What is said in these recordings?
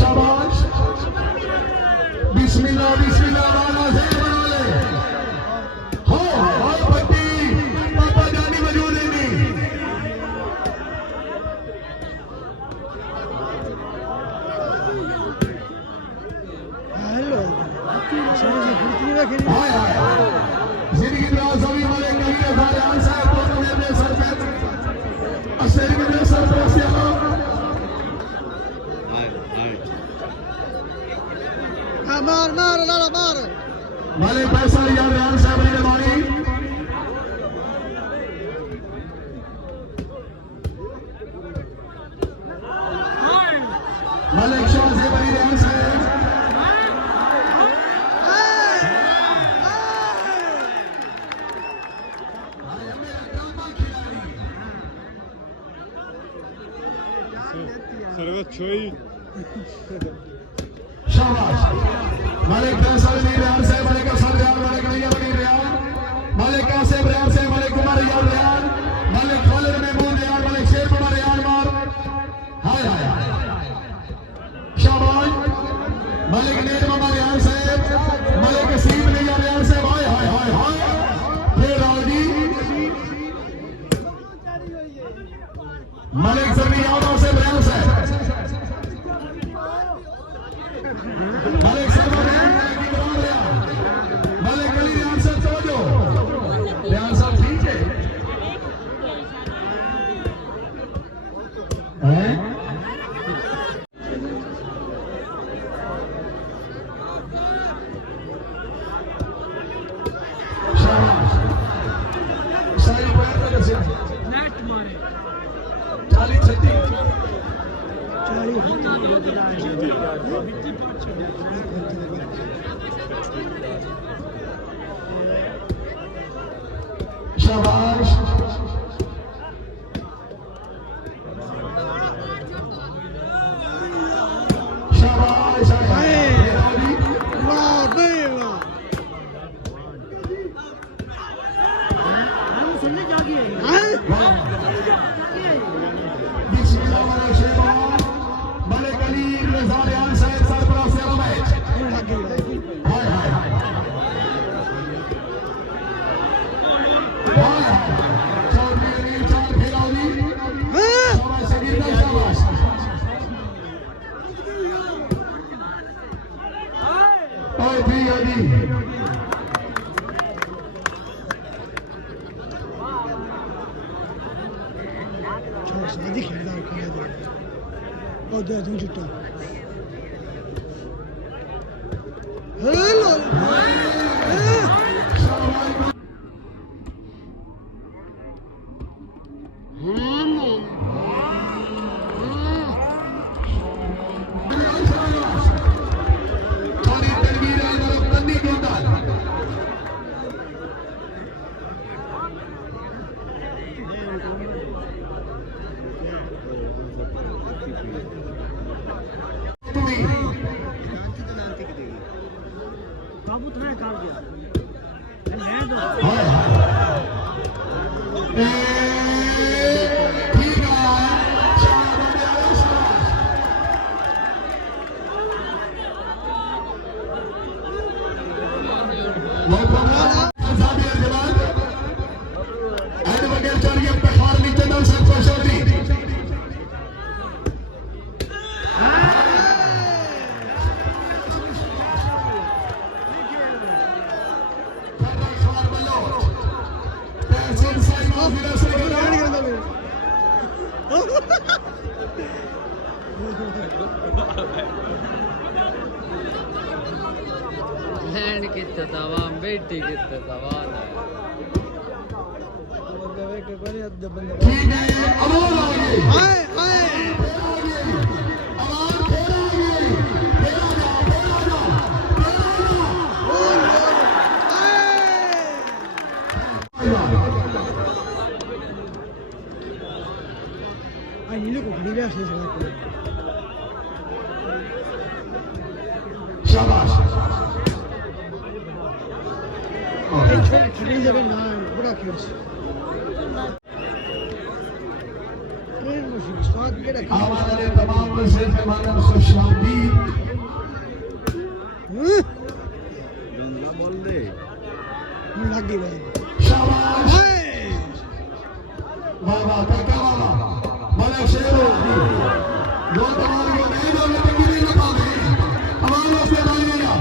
शाबाश बिस्मिल्लाह बिस्मिल्लाह वाला से बना ले हो पट्टी पापा जानी मौजूद है नहीं हेलो समझिए फुर्ती रखें हाय हाय जिंदगी में सभी मरे कहीं हमारे आंसर को मेरे सर पे असर के सर पे से मार मार लाला मार मालिक पैसा लिया रियान साहब ने मारी मालिक शाह से बड़ी रियान साहब सर्वत छोई शाबाश मालिक पैसा नहीं रियान साहब मालिक का सर रियान मालिक नहीं बड़ी रियान मालिक का से रियान से मालिक कुमार रियान मालिक खालिद महमूद रियान मालिक शेर कुमार रियान मार हाय हाय शाबाश मालिक नेर मामा रियान साहब मालिक सीम नहीं रियान साहब हाय हाय हाय हाय फिर राजी मालिक सरनी यादव से रियान साहब मालिक सरवर रियान मालिक अली रियान साहब समझो रियान साहब ठीक है हैं शाबाश सही पैर पे कैसे नेट मारे 40 36 शाबाश शाबाश वाह बेवा हम सुनने जागी है बिस्मिल्लाह मालिक शेखा मालिक अली रजा रियान साहब सरफराज से मैच हाय हाय हाय चौधरी अली चार फिरौली शाबाश सगीर शाबाश ओए भी अली शादी खेलता है क्या दे और दे दूं छुट्टा हेलो थोड़ी तनवीर अलमरब तन्नी गोंदाल बाबू तुम्हें काट दिया मैं दो हाय हाय ठीक है एडवोकेट चौधरी इफ्तिखार नीचेदार साहब को चौधरी लैंड कितना तमाम बेटी कितना तमाम ठीक है अमोल आ गई हाय हाय अमोल फिर आ गई फिर आ जा आई नीले को खड़ी से सवाल कर शाबाश खड़ी जगह ना बड़ा खेल ट्रेन मुशी उस्ताद केड़ा हमारे तमाम वज़ीर मेहमान खुशामदीद गंदा बोल दे लगी भाई शाबाश वाह वाह काका वाह बोले शेरो जो तुम्हारे को नहीं बोले तो किसी न पावे हमारे से नहीं गया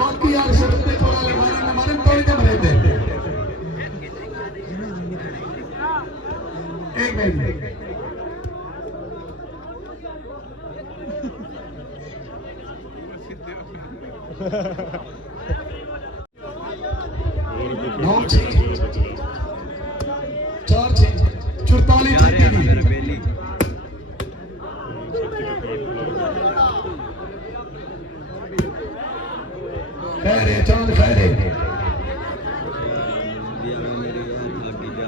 बाकी यार शर्तें थोड़ा हमारे तोड़ के भरे थे एक मिनट नौ छः चार छः 44 यार यार मेरे बेली खैर है चांद खैर है दिया मेरे यार लगी जा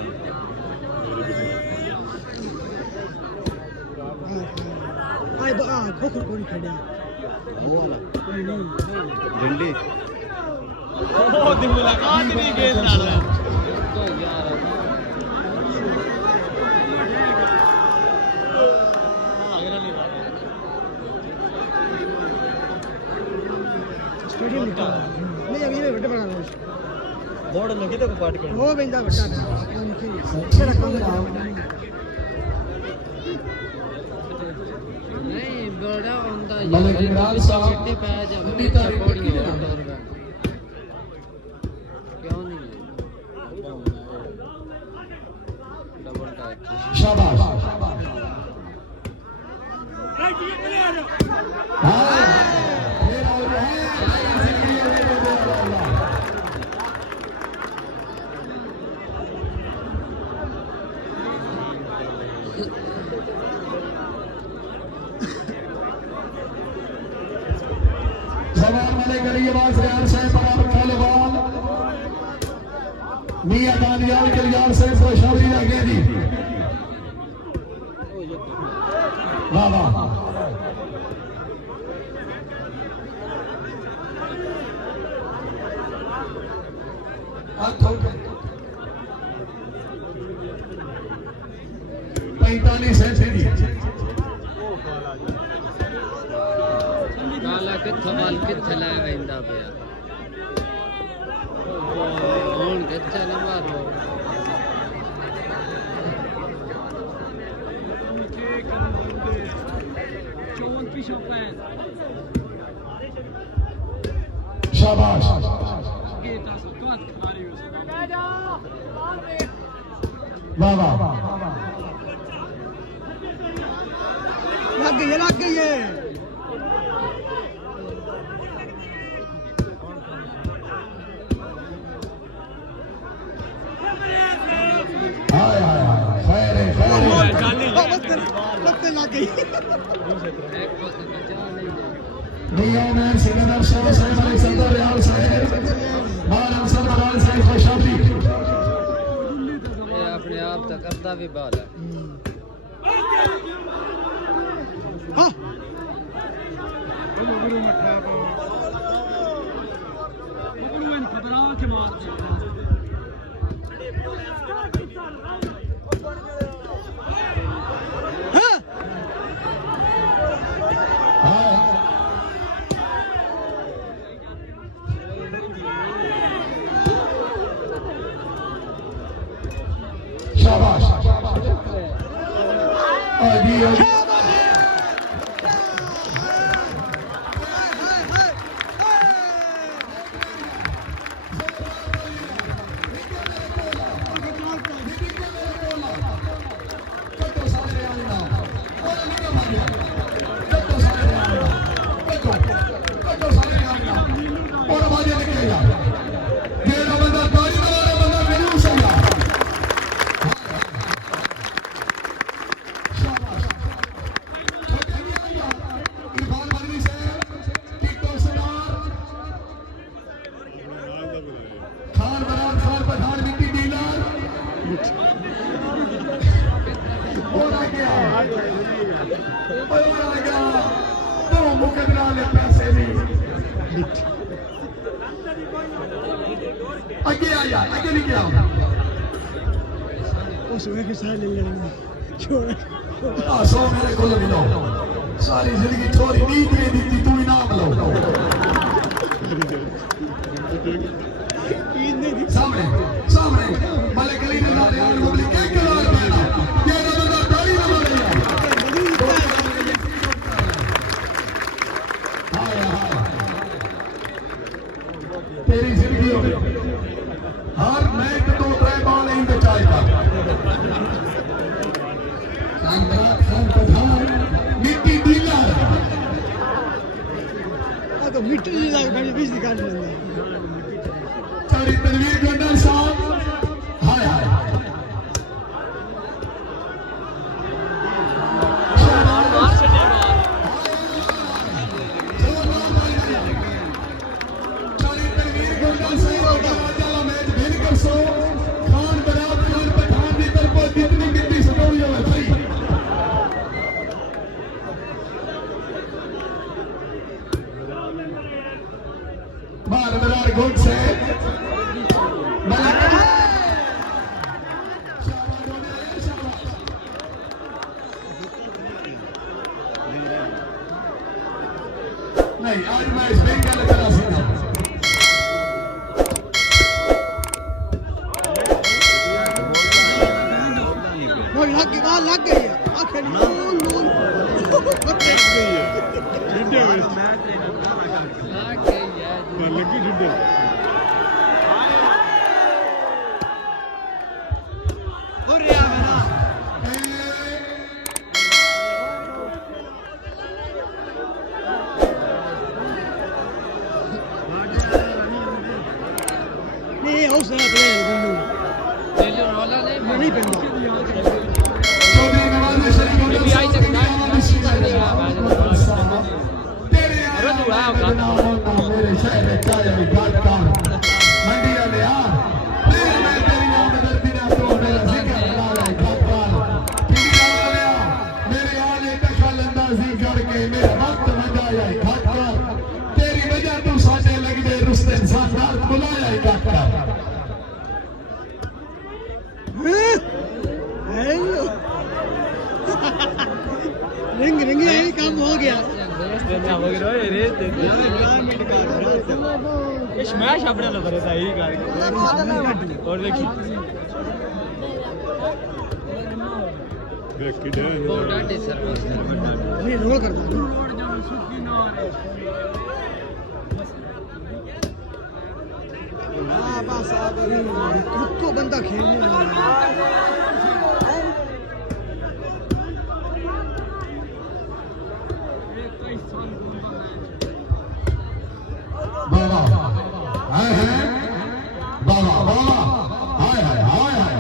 आए बा खोखो कोनी खड़े वो वाला कोई नहीं डंडी तो यार स्टेडियम निकला नहीं अभी ये बड़ा बड़ा बोर्ड लगी तो पार्ट कर वो बेंदा बड़ा तेरा काम नहीं बड़ा होता मलिक इमरान साहब चिट्ठी पे जा 19 तारीख को पौड़ी कितने क्यों नहीं डबल टाइप शाबाश हाँ फिर और है जवान वाले गली आवाज रियाल साहब बराबर खालेवाल मियां दानियाल के रियाल साहब को शादी लगे जी वाह वाह पैंतालीस है काला कित्थों वाल कित्थे लै वेंदा पिया हुण कित्थे न मारो शाबाश वाह वाह लग गई है हाय हाय हाय खैर है खैर है लगते लग गई एक पासे बचा नहीं मियां मैन सिकंदर शाह साहब वाले सरदार रियाल साहब बाल अंसर बराल साहब खुशाबी ये अपने आप तक करता भी बाल है हां शाबाश जी खान बरार खान पठान मिट्टी डीलर और आ गया तो मुकदमा ले पैसे नहीं आगे आया आगे नहीं गया उस वे के सारे ले लेंगे छोड़ सो मेरे को मिलो सारी जिंदगी थोड़ी नींद नहीं दी तू इनाम लो सामने सामने मलिक अली ने लारे यार मुबली के करार पैदा ये बंदा ताली ना मारे हाय हाय तेरी जिंदगी हो हर मैच तो 3 बॉल नहीं बचाएगा मिट्टी डीलर तो मिट्टी नहीं लग बड़ी बीच निकाल लेंगे सारी तनवीर गंडर साहब हाय हाय सारी तनवीर गंडर साहब चला मैच भेज कर सो खान बराबर खान पठान की तरफ जितनी मिट्टी सटोई हो भाई बार बरार गुड से नहीं आज मैं इस बेंगल करा सीधा वो लग गई है आखिर नून बत्ते गई है झंडे में लगी झंडे और यार नहीं हौसला तो है जो रोला नहीं पेंदा चौधरी नवाज शरीफ भी आई सकता है तेरे मेरे शहर चाय भी घाट का मंडी वाले आ फिर मैं तेरी आमदन बिना तो मेरा जिक्र बना रहा घाट का ठीक वाले आ मेरे आले दखल अंदाजी करके मेरा वक्त लगाया घाट का तेरी वजह तू साथे लग दे रुस्ते साथ बुलाया घाट का हेलो रिंग रिंग ये काम हो गया स्मैश अपने लो बरे था यही कर और देखिए बहुत डांटे सर्विस नहीं रोल करता हां बस खुद को बंदा खेलने वाला बाबा हाय हाय बाबा बाबा हाय हाय हाय हाय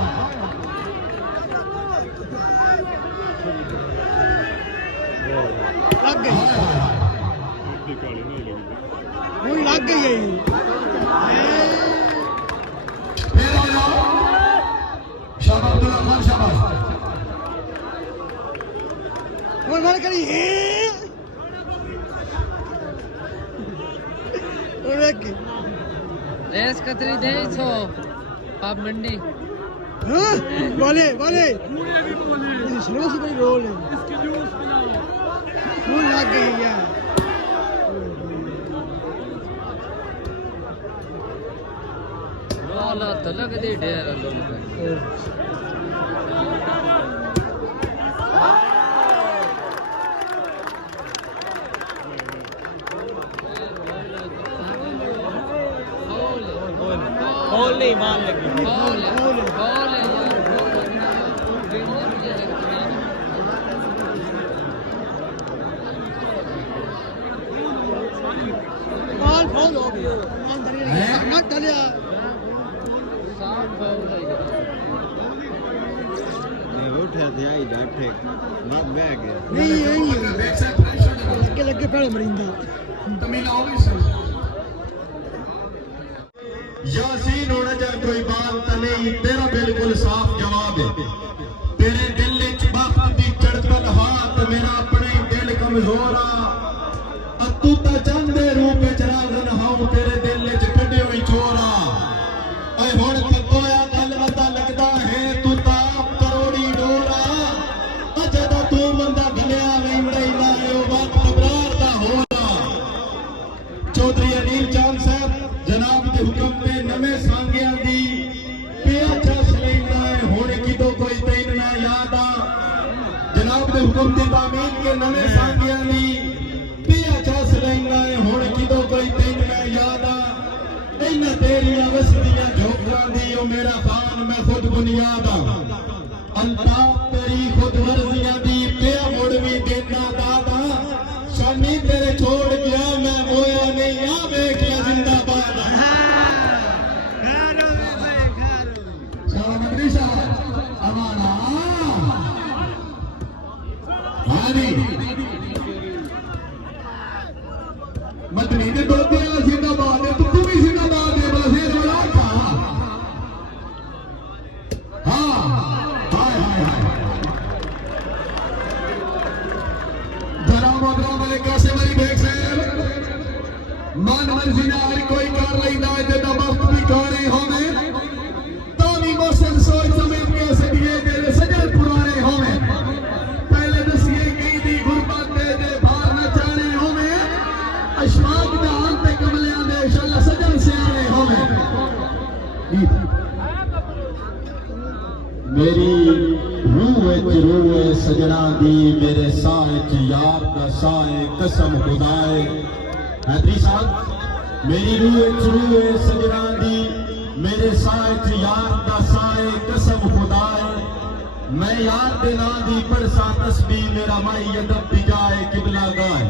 लग गई वो लग गई है फिर आ जाओ शाबाश अब्दुल्ला खान शाबाश वो मार करी रेस कतरी दे सो पाप मंडी हाँ बोले बोले स्लो से कोई रोल है इसके जूस पिलाओ फूल लग गई है रोला तो लग दे ढेर लोग बॉल नहीं मार लगी बॉल बॉल है बॉल फाउल हो गया मत डालिया साफ बॉल है ये उठे थे आई डाटे मत बैग नहीं यही लगे लगे पहले मरिंदा तमीना होगी सर यासीन होना चाहे कोई बात नहीं तेरा बिल्कुल साफ जवाब है तेरे दिल च वक्त दी चढ़तल हाथ मेरा अपने दिल कमजोर आ तू ता चंदे रूप च रागन हाऊ तेरे दिल च कड्डे होई चोरा ऐ हुण तकोया गल पता लगदा है तू ता हुक्म दी तामीर के नवे सांगिया दी पिया चस लेंदा है हुण किदों कोई तेन मैं याद आ इन तेरियां वसदियां झोंकरां दी ओ मेरा फान मैं खुद बुनियाद आ अंता तेरी खुद वर्जियां दी पिया मुड़ भी देना दादा शानी तेरे छोड़ गया मैं मोया नहीं आ वेखिया जिंदाबाद शाबाश मंत्री शाबाश अमाना हादी मदनी दे दोते वाला जिंदाबाद है तू भी जिंदाबाद है बला शेर वाला का हां हाय हाय हाय जरा मोदरा वाले कैसे वाली देख से मन मंजिला हर कोई कर लेंदा है ते वक्त भी कारे होवे तावी मोशन सोच समझ के सदिए दे सजल पुराने होवे पहले दसिए कई दी गुरबत दे बाहर न जाने होवे अशफाक दा अंत कमलियां दे इंशाअल्लाह सजल सियाने होवे मेरी रूह सजना दी मेरे साए च यार दा साए कसम खुदाए हैदरी साहब मेरी रूह सजना दी मेरे साए च यार दा साए कसम खुदाए मैं यार दे ना दी पढ़सा तस्बीह मेरा माई अदब दी जाए किबला गाए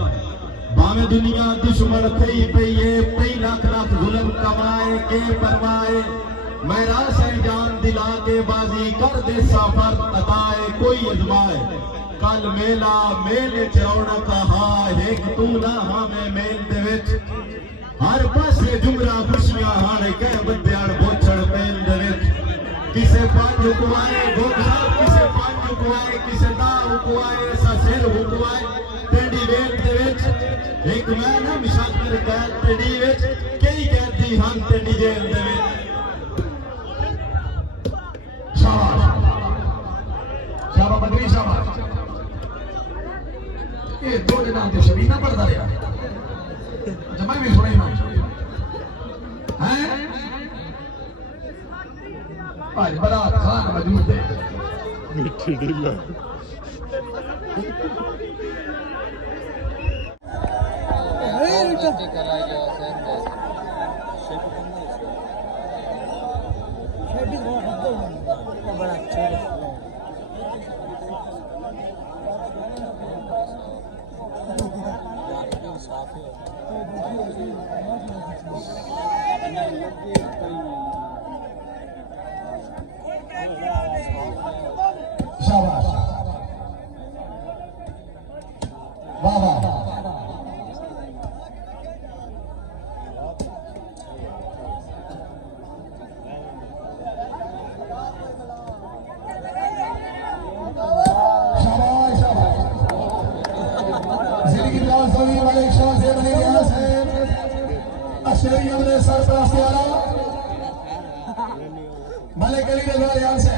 भावे दुनिया दुश्मन थई पई है पई लाख लाख जुल्म कमाए के परवाए मैं रास जान दिला के बाजी कर दे सफर अताए कोई अजमाए कल मेला मेले चौड़क हा एक तू ना हमें मेल दे विच हर पासे जुमरा खुशियां हाने कह बंदियां बोछड़ पेल दे विच किसे पंज हुकवाए गोगा किसे पंज हुकवाए किसे दा हुकवाए सा सिर हुकवाए तेरी वेल दे विच एक मैं ना मिसाकर कैद तेरी विच कई कहती हम तेरी जेल दे विच शाबाश बदरी शाबाश ये दो दिन आते शबीना पढ़ता रहा जमा भी सुनाई ना हैं आज बड़ा खान मौजूद है मिठी ढीला बड़ा अच्छा शाबाश वाह वाह मलिक अली रज़ा यार से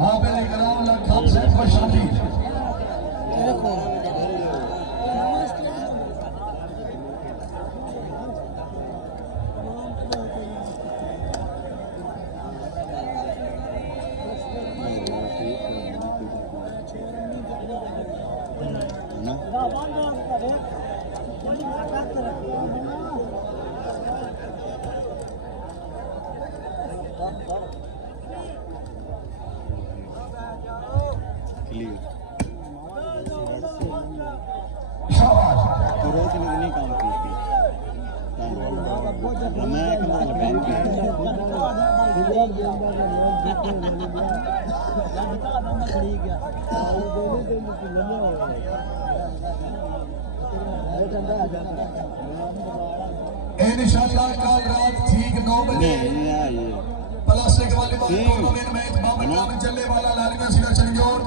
हाँ पहले कलाम लग से शादी इंशाअल्लाह कल रात ठीक 9 बजे प्लास्टिक वाले टूर्नामेंट में बाबा चलने वाला लालिया सिरा चंजोर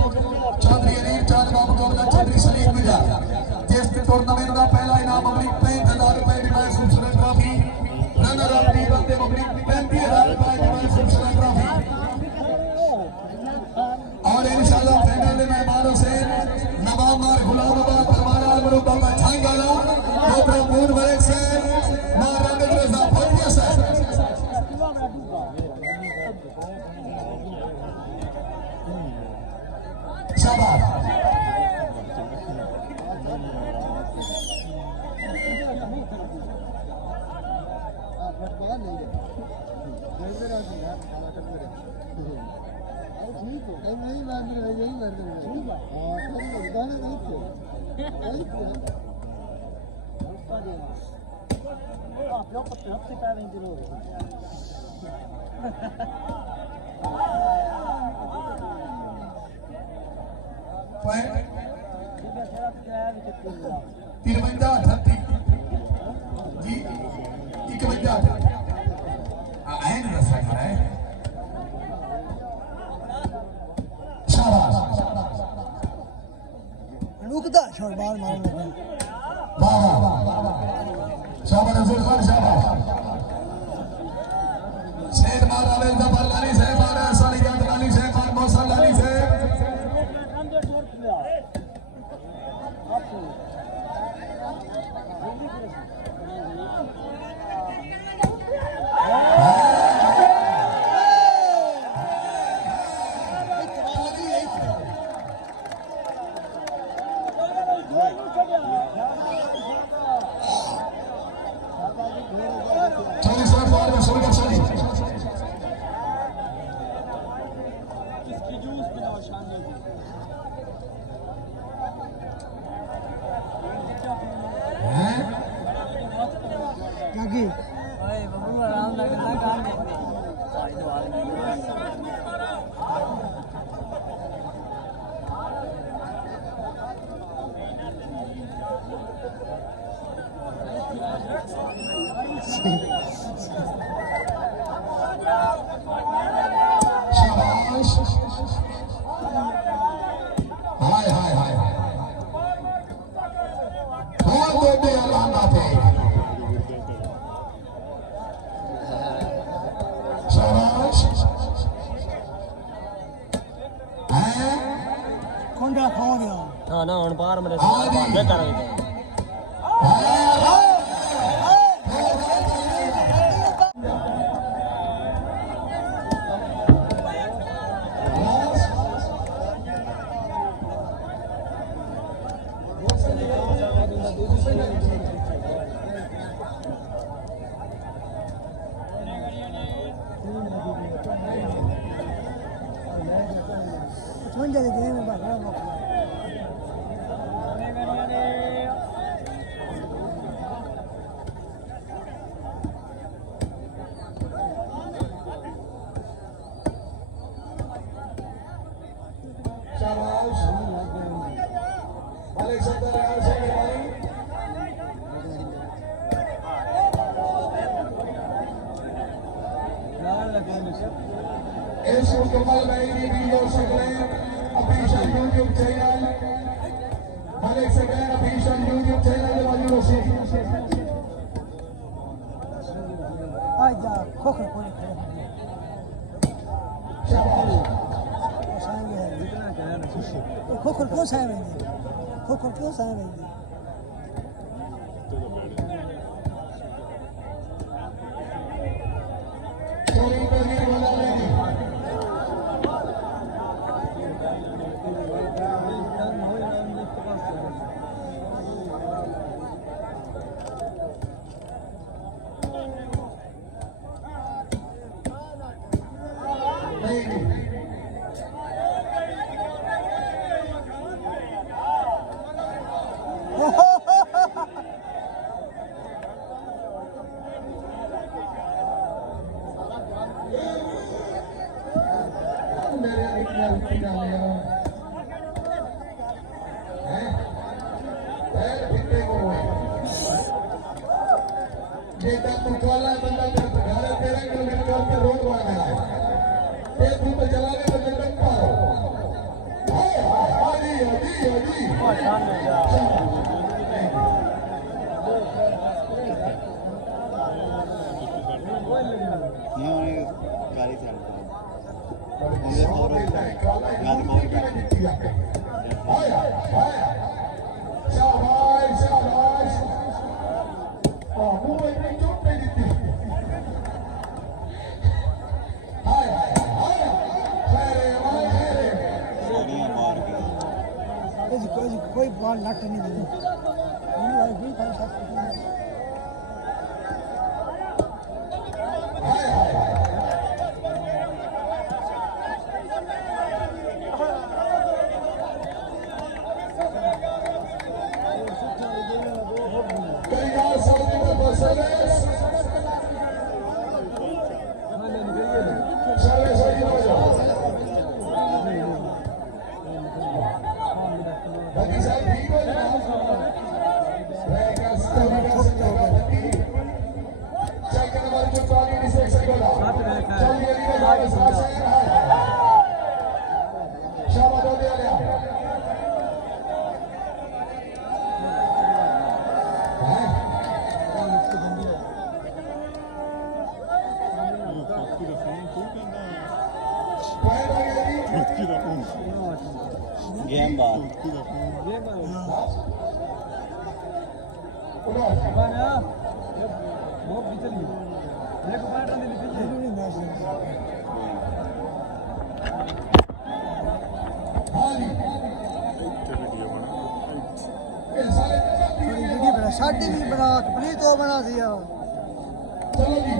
चौधरी अलीम चांद बाबू का चौधरी सलीम मिर्जा जिस टूर्नामेंट का पहला इनाम अपनी 65,000 रुपए डिवाइस खूबसूरत ट्रॉफी रनर अप दी बनते अपनी 35,000 रुपए डिवाइस खूबसूरत ट्रॉफी और इंशाअल्लाह फाइनल में मेहमानों से नवाब मार गुलाम आबाद परवाना मुरुब्बा छांगाला जी 51 आयन रसा है शाबाश रुकदा छोड़ बाहर मारने लगा वाह शाबाश रसूल खान शाबाश सेठ मारा ले जबर लाली से मारा साली याद लाली से मार मौसा लाली से जागी ओए बाबू आराम लगना काम देते साइड वाले शाबाश हाय हाय हाय बहुत बेटे अल्लाह ना थे शाबाश हैं कौन सा खा गया ना ना उन पार मेरे आदि क्या कर रहे थे समझ जाए गेम में बाहर शाबाश अलेक्जेंडर यार से भाई इस मुकम्मल मेरी video Saklain official YouTube channel Malik Saklain official YouTube channel वाली से आज जा खोखर कोई शाबाश खोखर क्यों साहेब खोखर क्यों साहेब चोरी तस्वीर बना लेंगे बेटा तू वाला बंदा घर 13 किलोमीटर पे रोड वाला है ये तू तो चला गया तो जन्नत पाओ हाय हाय हाजी हाजी हाजी गाड़ी से हाय हाय हाय शाबाश शाबाश मुंह में चोट पे जीती हाय हाय हाय खैरे हमारे खैरे कोई बॉल लट नहीं दी हाय हाय गेम बात साढ़े भी बना प्लीज तो बना दिया चलो जी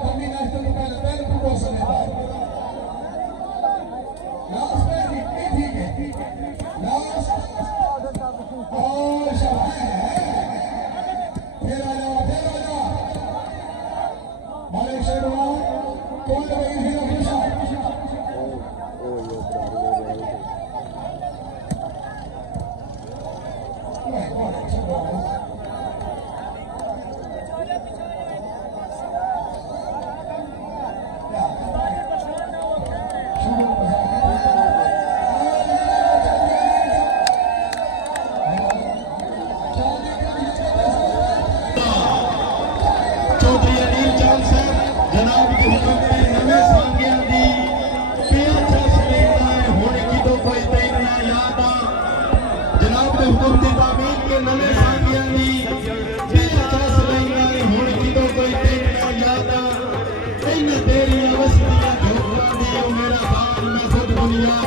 कमी नेशनल पहले प्रमोशन है लास्ट में ठीक है लास्ट और फिर आ जाओ मालिक शेरवा कौन भाई हीरो हमेशा चौधरी अनिल चांद साहब जनाब के हुक्म से नवे सांगिया दी पेड़ फैसले होने की तो कोई तय ना याद आ जनाब के हुक्म से तामीर के नवे सांगिया दी पेड़ फैसले होने की तो कोई तय ना याद आ इन तेरी अवस्थियां झोंका दी मेरा बाप मैं खुद बुनियाद